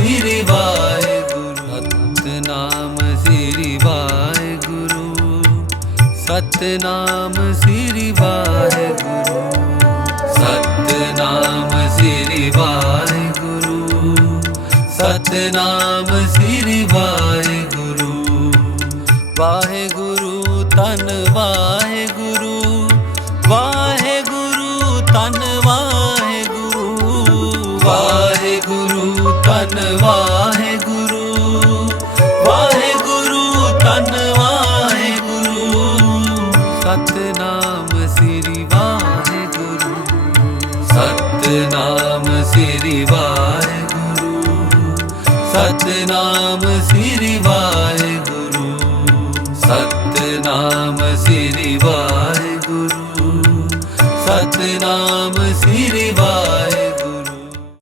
ਸ੍ਰੀ ਵਾਹਿਗੁਰੂ। ਸਤਨਾਮ ਸ੍ਰੀ ਵਾਹਿਗੁਰੂ। ਸਤਨਾਮ ਸ੍ਰੀ ਵਾਹਿਗੁਰੂ। ਸਤਨਾਮ ਸ੍ਰੀ ਵਾਹਿਗੁਰੂ। ਸਤਨਾਮ ਸ੍ਰੀ ਵਾਹਿਗੁਰੂ। ਵਾਹਿਗੁਰੂ ਧੰਨ ਵਾਹਿ ਵਾਹਿਗੁਰੂ ਵਾਹਿਗੁਰੂ ਵਾਹਿਗੁਰੂ ਤਨ ਵਾਹਿਗੁਰੂ। ਸਤਨਾਮ ਸ੍ਰੀ ਵਾਹਿਗੁਰੂ, ਸਤਨਾਮ ਸ੍ਰੀ ਵਾਹਿਗੁਰੂ, ਸਤਨਾਮ ਸ੍ਰੀ ਵਾਹਿਗੁਰੂ, ਸਤਨਾਮ ਸ੍ਰੀ ਵਾਹਿਗੁਰੂ, ਸਤਨਾਮ ਸ੍ਰੀ ਵਾਹਿਗੁਰੂ